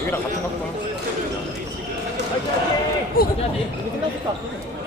여기랑 같은 평 있어.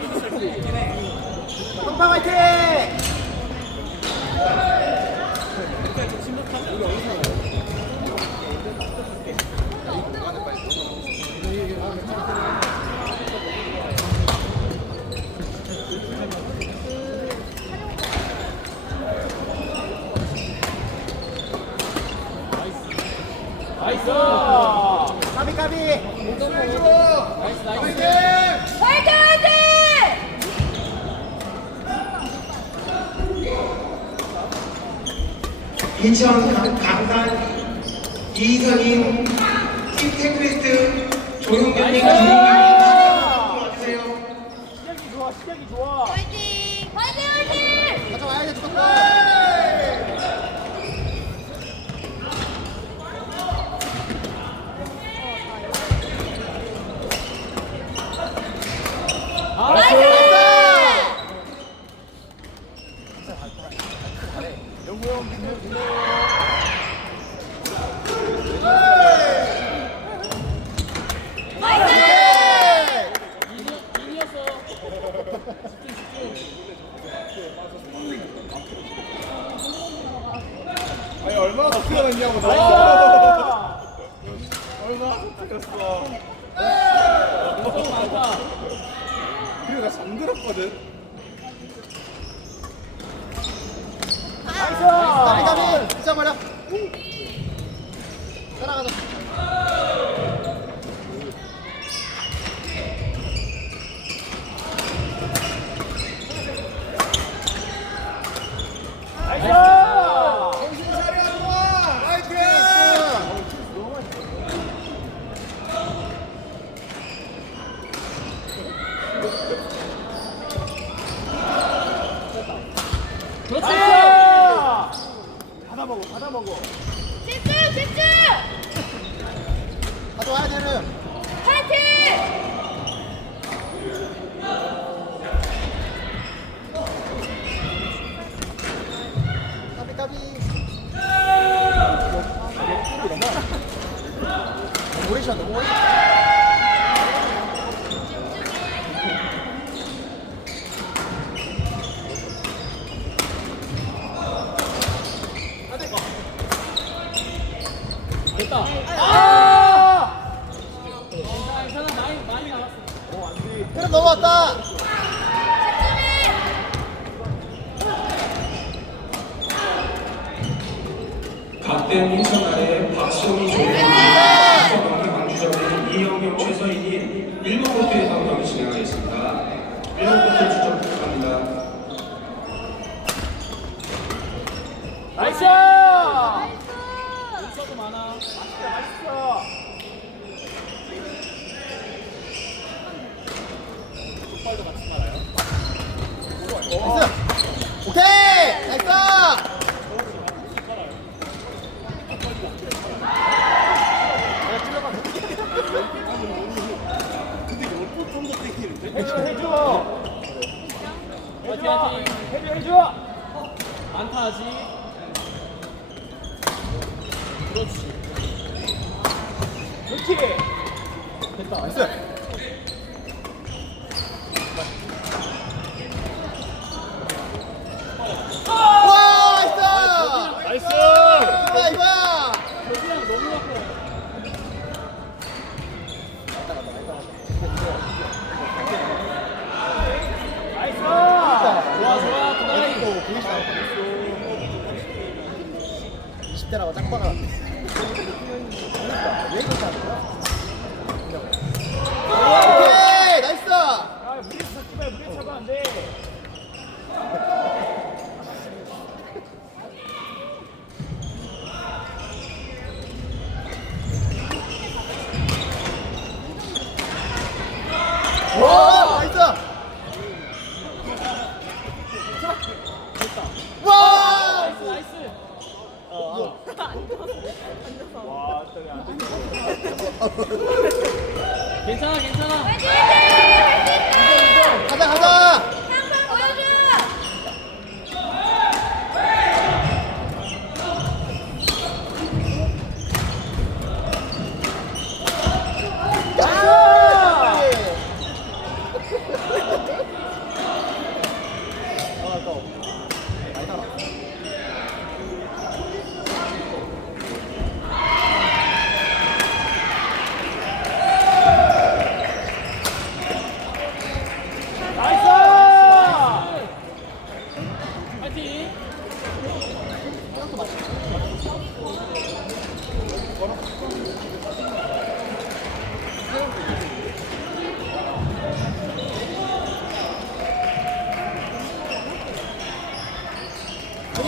인천 강- 강산 이선임 팀테크리스트 조용경님 와주세요. 시작이 좋아 시작이 좋아 화이팅! 화이팅 화이팅! 가져와야지 무조건! 영구 형 민호 민호 아니 얼마나 더 틀어냈냐고 나 얼마나 더 틀렸어 그리고 나 잠들었거든 까비 까비! 진짜 버려! 따라가자 그렇지 받아 먹어 받아 먹어 집중 집중! 가져와야 되는! 화이팅! 까비 까비! 오리샷 너무 오리 됐다 아 괜찮아 괜찮아 많이 많이 나갔어 흐름 넘어왔다! 박대현 인천 아래 조용경 경기 광주점의 이영경 최서인이 1번 코트에서 경기 진행하겠습니다. 1번 코트 주점 부탁합니다. 나이스! 인서도 많아 맛있어! 나이스! 오케이! 나이스! 해줘 해줘 해줘 해줘 해줘 안타 하지. 그렇지. 그렇지. 됐다. 나이스! 와! 나이스! 나이스 이거야 이거야! 그냥 너무 아파 나이스 좋아 좋아 그만해 또 보이시 나올 뻔했어 20대라고 짝 박아 그러니까 왜하는 거야? 오케이! 나이스! 아 무리 찾지 말 무리 차면 안돼 와! 나이스!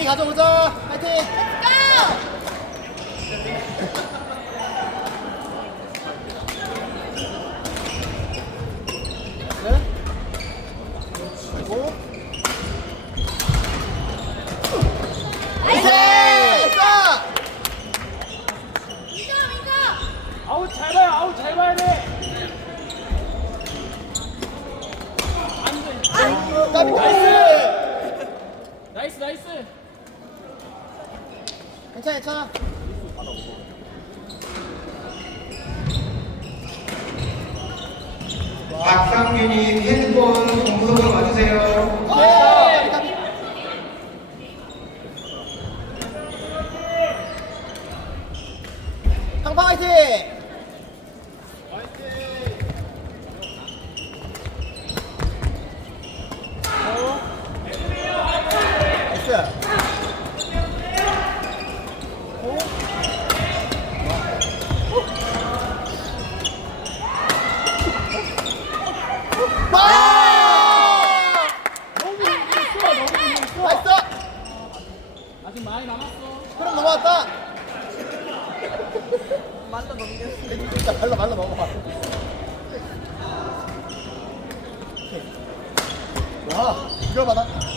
분위기 가져오자. 파이팅. 고! 네. 그리고. 나이스! 나이스! 민서 민서! 아웃 잘 봐요. 아웃 잘 봐야 돼. 안 돼. 까비 나이스. 나이스 나이스. 괜찮아 괜찮아. 박상균이 핸드폰 공부석으로 와주세요. 네. 까비, 까비. 팡팡 화이팅! 나이스. 와! 너무 힘들어. 너무 힘들어. 나이스! 아직 많이 남았어. 흐름 넘어 왔다. 말로. 그러니까 말로 말로 넘어가. 와, 이걸 받아.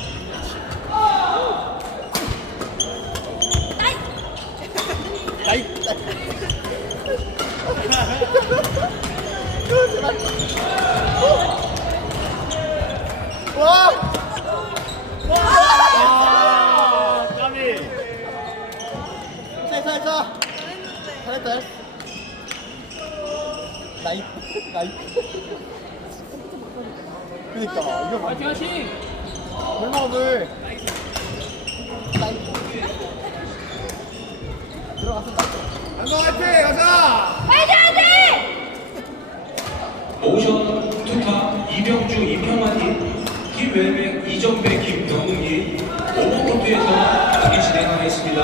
잘했다 잘했어 나이 나이 그니까 이거 봐 화이팅 화이팅. 골목을 나이 들어가서 안녕 화이팅 가자. 화이팅 화이팅! 모션 투타 이병주 임형환님 김외백 이정배 김병욱님 오버코트에서 경기 진행하겠습니다.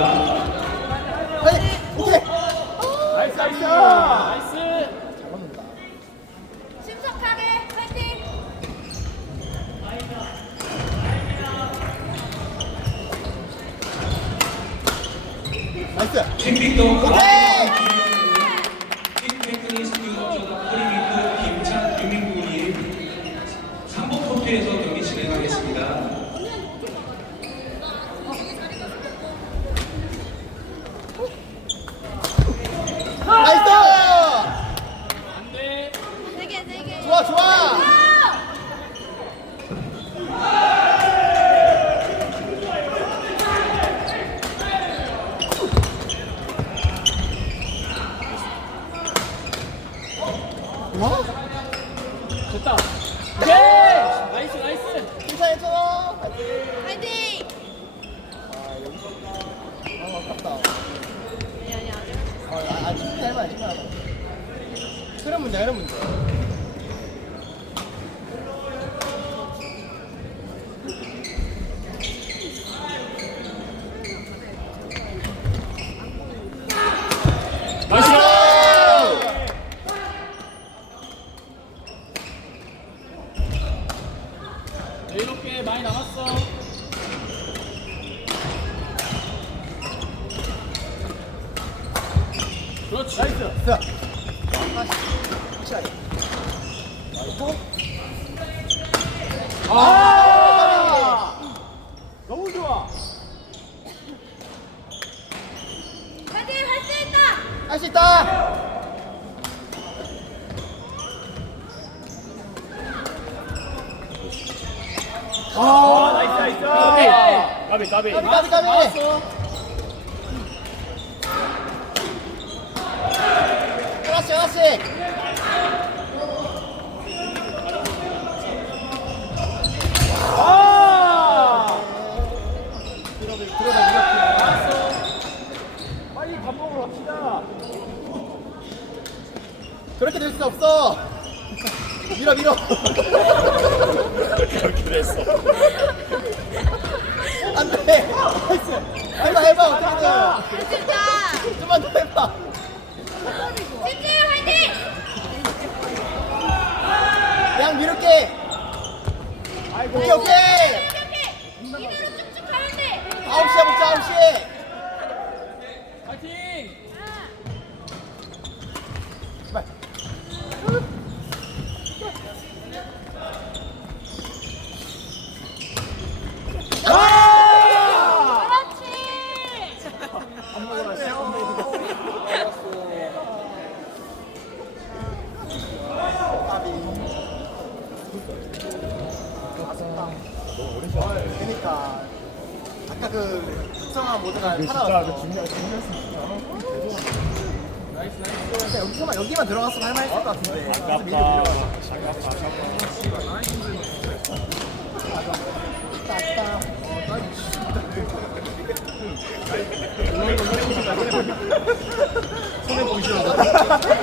빨리 오케이 나이스 나이스. 침착하게 화이팅! 나이스 오케이 킥테크니스트 업체다 프리미터 김찬 유민구님 3번 코트에서 경기 진행하겠습니다. 나이스 안 돼. 세개 세개 좋아 좋아 와 됐다. 네. 나이스 나이스. 괜찮아 괜찮아 화이팅! 아 아깝다 아니 아니 아니 아, 아, 아, 충분히 해봐, 충분히 해봐. 흐름 문제, 흐름 문제. 나이스. 여유롭게 많이 남았어. 그렇지. 나이스. 자, 확실하게. 나이스. 아! 너무 좋아. 화이팅 할수 있다! 할 수 있다! 아, 나이스 나이스. 까비 까비 까비, 까비, 까비. 하나씩, 하나씩. 아! 먹으러 갑시다. 그렇게 될 수 없어. 밀어, 밀어. 해봐, 해봐, 어떻게든. 할수 있다! 좀만 더 해봐. 집중 화이팅! 그냥 밀을게. 오케이, 오케이. 이대로 쭉쭉 가면 돼! 아홉 시 한번 그 특성한 모드가 살아왔어. 그 중요한 중요했어. 근데 여기서만 여기만 들어갔으면 할만했을 것 같은데. 그래서. 미리 밀려가지고.